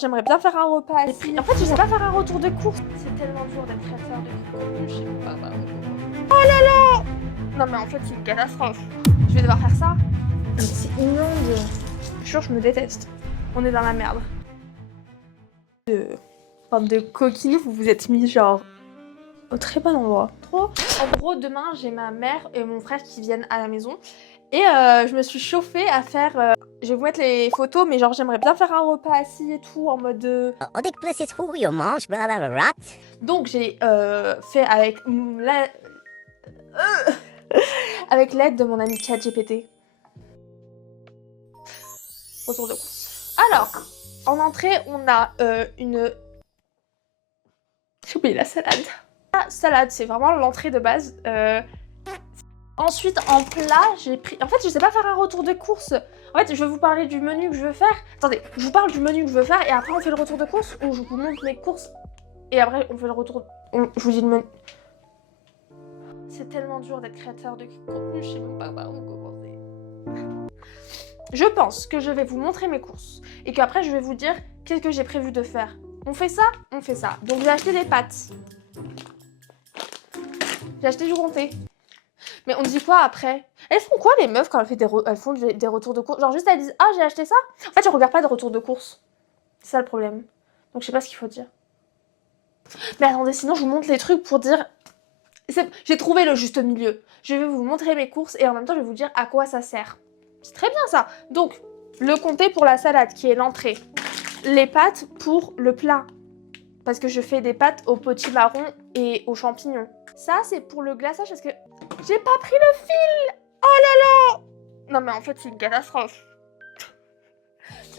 J'aimerais bien faire un repas. En fait, je sais pas faire un retour de course. C'est tellement dur d'être créateur de contenu, je sais pas. Oh là là! Non mais en fait, c'est une catastrophe. Je vais devoir faire ça. C'est immonde. Je suis sûre, je me déteste. On est dans la merde. Bande de coquilles, vous vous êtes mis genre au très bon endroit. Trop. En gros, demain, j'ai ma mère et mon frère qui viennent à la maison. Et je me suis chauffée à faire... je vais vous mettre les photos, mais genre j'aimerais bien faire un repas assis et tout, en mode... Donc j'ai fait avec avec l'aide de mon ami ChatGPT. Retour de course. Alors, en entrée, on a une... J'ai oublié la salade. La salade, c'est vraiment l'entrée de base. Ensuite, en plat, j'ai pris... En fait, je sais pas faire un retour de course. En fait, je vais vous parler du menu que je veux faire. Attendez, je vous parle du menu que je veux faire et après on fait le retour de course ou je vous montre mes courses et après on fait le retour... Je vous dis le menu. C'est tellement dur d'être créateur de contenu, je sais même pas par où commencer. Je pense que je vais vous montrer mes courses et qu'après je vais vous dire qu'est-ce que j'ai prévu de faire. On fait ça? On fait ça. Donc j'ai acheté des pâtes. J'ai acheté du comté. Mais on dit quoi après? Elles font quoi les meufs quand elles font des retours de course? Genre juste elles disent ah j'ai acheté ça? En fait je regarde pas de retour de course. C'est ça le problème. Donc je sais pas ce qu'il faut dire. Mais attendez, sinon je vous montre les trucs pour dire... J'ai trouvé le juste milieu. Je vais vous montrer mes courses et en même temps je vais vous dire à quoi ça sert. C'est très bien ça. Donc le comté pour la salade qui est l'entrée. Les pâtes pour le plat. Parce que je fais des pâtes au potimarron et aux champignons. Ça c'est pour le glaçage parce que j'ai pas pris le fil. Oh là là. Non mais en fait c'est une catastrophe.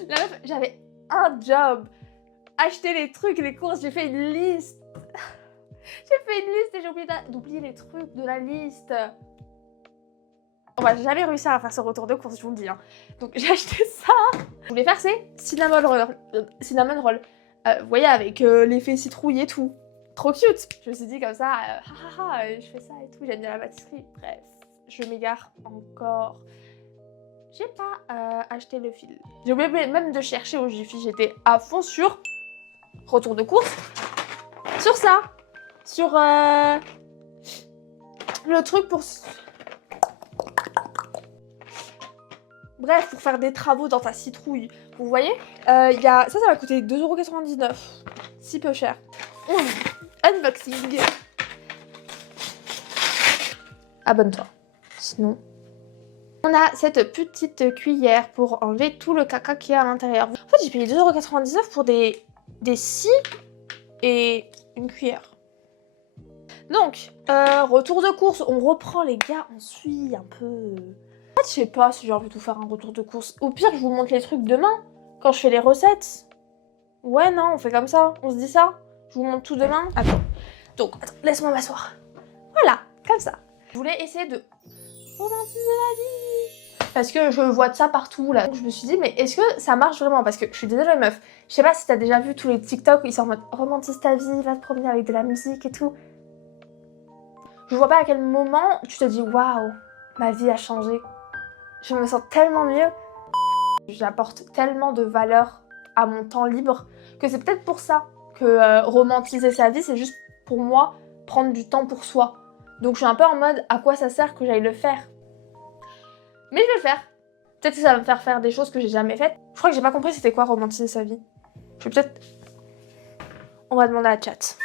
La meuf, j'avais un job. Acheter les trucs, les courses, j'ai fait une liste. J'ai fait une liste et j'ai oublié d'oublier les trucs de la liste. On va jamais réussir à faire ce retour de course, je vous le dis. Hein. Donc j'ai acheté ça. Je voulais faire ces cinnamon roll. Vous voyez, avec l'effet citrouille et tout. Trop cute. Je me suis dit comme ça, je fais ça et tout, j'aime bien la pâtisserie. Bref, je m'égare encore. J'ai pas acheté le fil. J'ai oublié même de chercher au Jiffy. J'étais à fond sur retour de course. Sur ça. Sur le truc pour... Bref, pour faire des travaux dans ta citrouille. Vous voyez ça va coûter 2,99 €. Si peu cher. Unboxing. Abonne-toi. Sinon... On a cette petite cuillère pour enlever tout le caca qu'il y a à l'intérieur. En fait, j'ai payé 2,99 € pour des scies et une cuillère. Donc, retour de course. On reprend les gars, on suit un peu... En fait, je sais pas si j'ai envie de vous faire un retour de course. Au pire, je vous montre les trucs demain, quand je fais les recettes. Ouais, non, on fait comme ça. On se dit ça. Je vous montre tout demain. Attends. Donc, laisse-moi m'asseoir. Voilà, comme ça. Je voulais essayer de romantiser la vie. Parce que je vois de ça partout, là. Donc, je me suis dit, mais est-ce que ça marche vraiment? Parce que je suis désolée, meuf. Je sais pas si t'as déjà vu tous les TikTok où ils sont en mode romantise ta vie, va te promener avec de la musique et tout. Je vois pas à quel moment tu te dis, waouh, ma vie a changé. Je me sens tellement mieux. J'apporte tellement de valeur à mon temps libre que c'est peut-être pour ça que romantiser sa vie, c'est juste pour moi prendre du temps pour soi. Donc je suis un peu en mode à quoi ça sert que j'aille le faire. Mais je vais le faire. Peut-être que ça va me faire faire des choses que j'ai jamais faites. Je crois que j'ai pas compris c'était quoi romantiser sa vie. Je vais peut-être... On va demander à chat.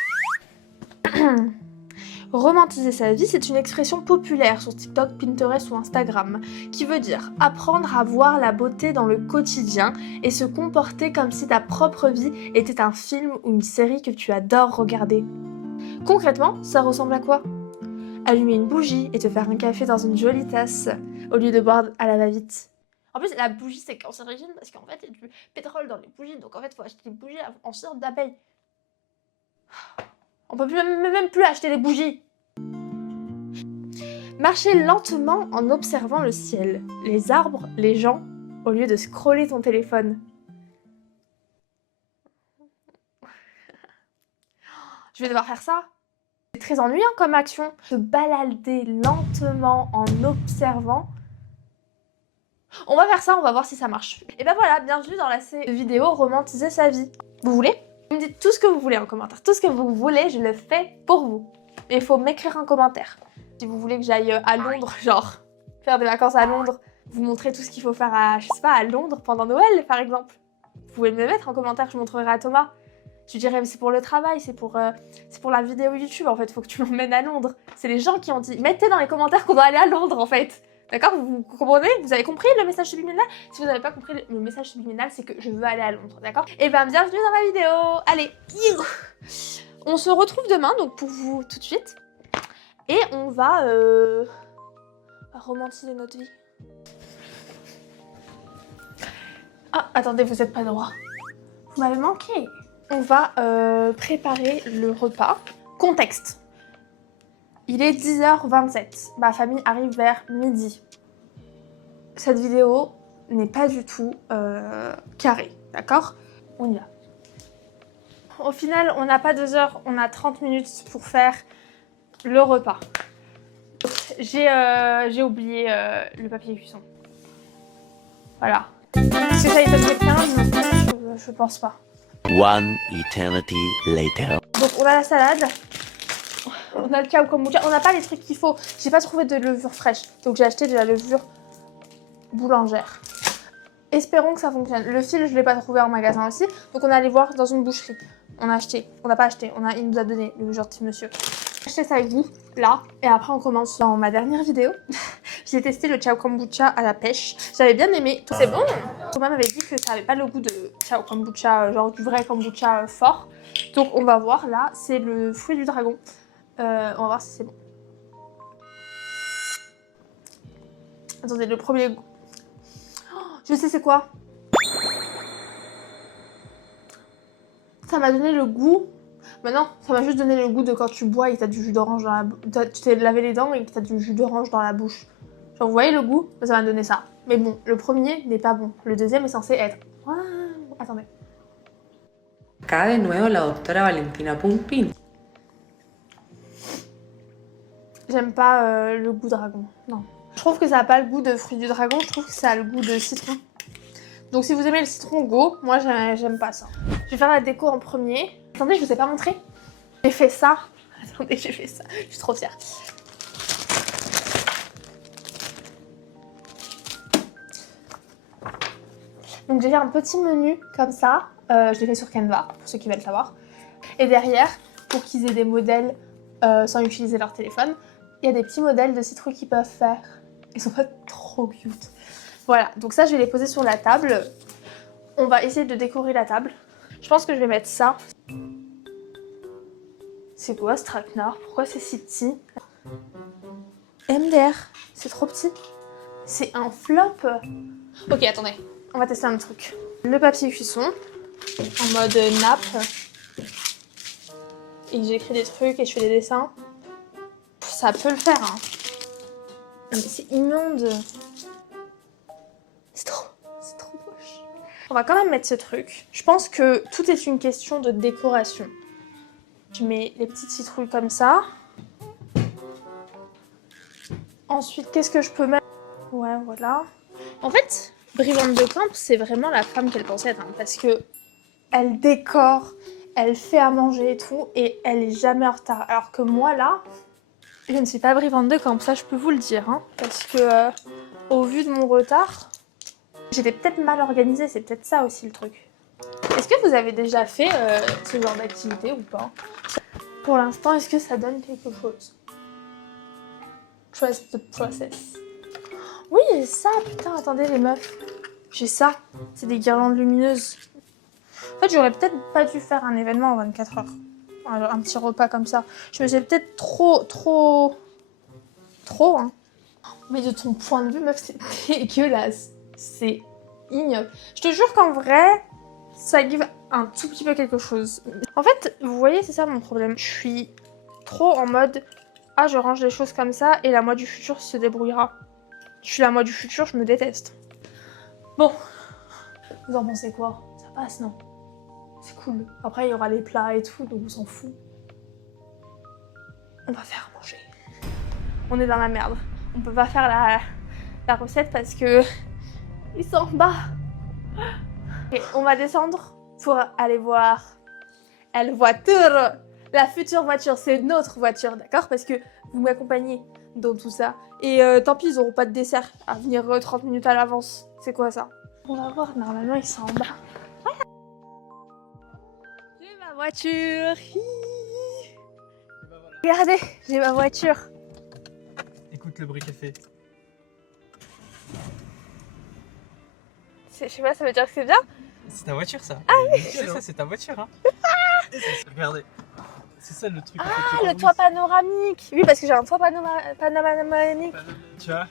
Romantiser sa vie, c'est une expression populaire sur TikTok, Pinterest ou Instagram, qui veut dire apprendre à voir la beauté dans le quotidien et se comporter comme si ta propre vie était un film ou une série que tu adores regarder. Concrètement, ça ressemble à quoi? Allumer une bougie et te faire un café dans une jolie tasse, au lieu de boire à la va-vite. En plus, la bougie, c'est cancérigène parce qu'en fait, il y a du pétrole dans les bougies, donc en fait, il faut acheter des bougies en cire d'abeille. On peut même plus acheter des bougies. Marcher lentement en observant le ciel, les arbres, les gens, au lieu de scroller ton téléphone. Je vais devoir faire ça. C'est très ennuyant comme action. Se balader lentement en observant. On va faire ça, on va voir si ça marche. Et ben voilà, bienvenue dans la vidéo romantiser sa vie. Vous voulez? Vous me dites tout ce que vous voulez en commentaire. Tout ce que vous voulez, je le fais pour vous. Mais il faut m'écrire un commentaire. Si vous voulez que j'aille à Londres, genre faire des vacances à Londres, vous montrer tout ce qu'il faut faire à, je sais pas, à Londres pendant Noël par exemple. Vous pouvez me le mettre en commentaire, je montrerai à Thomas. Je dirais, mais c'est pour le travail, c'est pour la vidéo YouTube en fait, faut que tu m'emmènes à Londres. C'est les gens qui ont dit, mettez dans les commentaires qu'on doit aller à Londres en fait. D'accord, vous comprenez? Vous avez compris le message subliminal? Si vous n'avez pas compris le message subliminal, c'est que je veux aller à Londres, d'accord? Et ben bienvenue dans ma vidéo. Allez, on se retrouve demain, donc pour vous tout de suite. Et on va romantiser notre vie. Ah, attendez, vous êtes pas droit. Vous m'avez manqué. On va préparer le repas. Contexte. Il est 10h27. Ma famille arrive vers midi. Cette vidéo n'est pas du tout carrée, d'accord? On y va. Au final, on n'a pas 2 heures, on a 30 minutes pour faire le repas. J'ai oublié le papier cuisson. Voilà. Est-ce que ça y est, peut-être 15? Je pense pas. One eternity later. Donc on a la salade, on a le chao kombucha, on n'a pas les trucs qu'il faut. J'ai pas trouvé de levure fraîche, donc j'ai acheté de la levure boulangère. Espérons que ça fonctionne. Le fil, je l'ai pas trouvé en magasin aussi, donc on est allé voir dans une boucherie. On a acheté, on n'a pas acheté, il nous a donné, le gentil monsieur. J'ai acheté ça avec vous, là, et après on commence dans ma dernière vidéo. J'ai testé le chao kombucha à la pêche. J'avais bien aimé. C'est bon. Thomas m'avait dit que ça avait pas le goût de chao kombucha, genre du vrai kombucha fort. Donc on va voir là, c'est le fruit du dragon. On va voir si c'est bon. Attendez, le premier goût. Oh, je sais c'est quoi. Ça m'a donné le goût. Maintenant, ça m'a juste donné le goût de quand tu bois et que t'as du jus d'orange dans la bouche. Tu t'es lavé les dents et que t'as du jus d'orange dans la bouche. Genre, vous voyez le goût? Ça m'a donné ça. Mais bon, le premier n'est pas bon. Le deuxième est censé être... Wow. Attendez. Acá de nuevo la doctora Valentina Pumpin. J'aime pas le goût dragon. Non. Je trouve que ça n'a pas le goût de fruit du dragon. Je trouve que ça a le goût de citron. Donc si vous aimez le citron, go. Moi, j'aime pas ça. Je vais faire la déco en premier. Attendez, je vous ai pas montré. J'ai fait ça. Attendez, j'ai fait ça. Je suis trop fière. Donc j'ai fait un petit menu comme ça, je l'ai fait sur Canva, pour ceux qui veulent savoir. Et derrière, pour qu'ils aient des modèles sans utiliser leur téléphone, il y a des petits modèles de citrouilles qu'ils peuvent faire. Ils sont pas trop cute. Voilà, donc ça je vais les poser sur la table. On va essayer de décorer la table. Je pense que je vais mettre ça. C'est quoi ce traquenard? Pourquoi c'est si petit? MDR, c'est trop petit. C'est un flop. Ok, attendez. On va tester un truc. Le papier cuisson, en mode nappe. Et j'écris des trucs et je fais des dessins. Ça peut le faire, hein. Mais c'est immonde. C'est trop moche. On va quand même mettre ce truc. Je pense que tout est une question de décoration. Je mets les petites citrouilles comme ça. Ensuite, qu'est-ce que je peux mettre? Ouais, voilà. En fait... Brie Van de Camp, c'est vraiment la femme qu'elle pensait être, hein, parce que elle décore, elle fait à manger et tout, et elle est jamais en retard. Alors que moi, là, je ne suis pas Brie Van de Camp, ça je peux vous le dire, hein, parce que au vu de mon retard, j'étais peut-être mal organisée, c'est peut-être ça aussi le truc. Est-ce que vous avez déjà fait ce genre d'activité ou pas? Pour l'instant, est-ce que ça donne quelque chose? Trust the process. Oui, j'ai ça, putain, attendez les meufs. J'ai ça, c'est des guirlandes lumineuses. En fait, j'aurais peut-être pas dû faire un événement en 24 heures. Alors, un petit repas comme ça. Je me suis peut-être trop, hein. Mais de ton point de vue, meuf, c'est dégueulasse. C'est ignoble. Je te jure qu'en vrai, ça give un tout petit peu quelque chose. En fait, vous voyez, c'est ça mon problème. Je suis trop en mode, ah, je range les choses comme ça et la moi du futur se débrouillera. Je suis la moi du futur, je me déteste. Bon, vous en pensez quoi? Ça passe, non? C'est cool. Après, il y aura les plats et tout, donc on s'en fout. On va faire à manger. On est dans la merde. On peut pas faire la recette parce que Ils sont en bas. Ok, on va descendre pour aller voir la voiture. La future voiture, c'est notre voiture, d'accord? Parce que vous m'accompagnez dans tout ça. Et tant pis, ils auront pas de dessert à venir 30 minutes à l'avance. C'est quoi ça? On va voir, normalement ils sont en bas. Voilà. J'ai ma voiture. Regardez, j'ai ma voiture. Écoute le bruit qu'elle fait. Je sais pas, ça veut dire que c'est bien? C'est ta voiture ça. Ah oui. Ça c'est ta voiture hein. Regardez. C'est ça le truc. Ah, le toit panoramique. Oui, parce que j'ai un toit panoramique. Tu vois?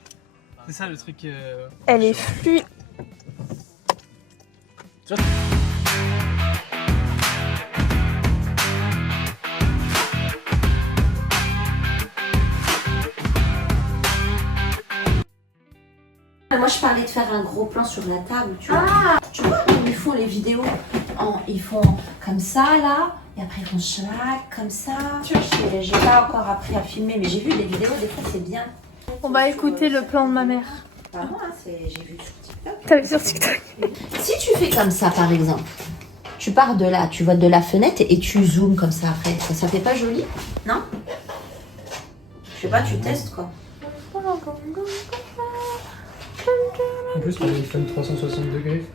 C'est ça le truc. Elle est fluide. Moi, je parlais de faire un gros plan sur la table, tu vois. Tu vois, comme ils font les vidéos, ils font comme ça, là, et après ils font schlack, comme ça. J'ai pas encore appris à filmer, mais j'ai vu des vidéos, des fois c'est bien. On va écouter le plan de ma mère. Pas moi, j'ai vu sur TikTok. T'as vu sur TikTok? Si tu fais comme ça, par exemple, tu pars de là, tu vois de la fenêtre et tu zoomes comme ça après, ça fait pas joli? Non? Je sais pas, tu testes quoi. En plus, mon iPhone 360 degrés.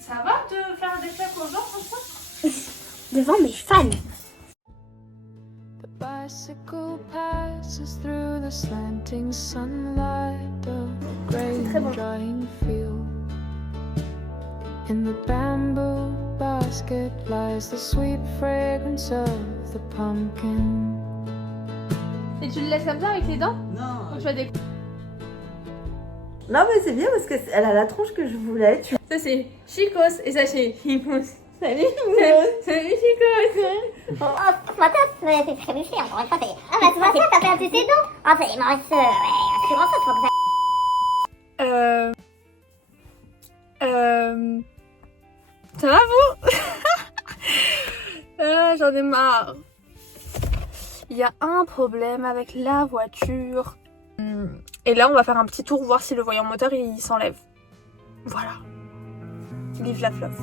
Ça va de faire des chèques aux gens comme ça? Devant mes fans. The bicycle passes through the slanting sunlight of the grey très bon. drying field. In the bamboo basket lies the sweet fragrance of the pumpkin. Et tu le laisses comme ça avec les dents? Non. Ou tu vas des... Non mais c'est bien parce qu'elle a la tronche que je voulais. Ça c'est Chicos et ça c'est Chicos. Salut Chicos. Salut Chicos. Oh, ce matin, c'est très musclé, encore une fois. Ah, bah, ce matin, t'as perdu tes dents. Ah, il m'en reste. C'est grand chose, faut que Ça va vous? J'en ai marre. Il y a un problème avec la voiture. Et là, on va faire un petit tour, voir si le voyant moteur il s'enlève. Voilà. Live la fluff.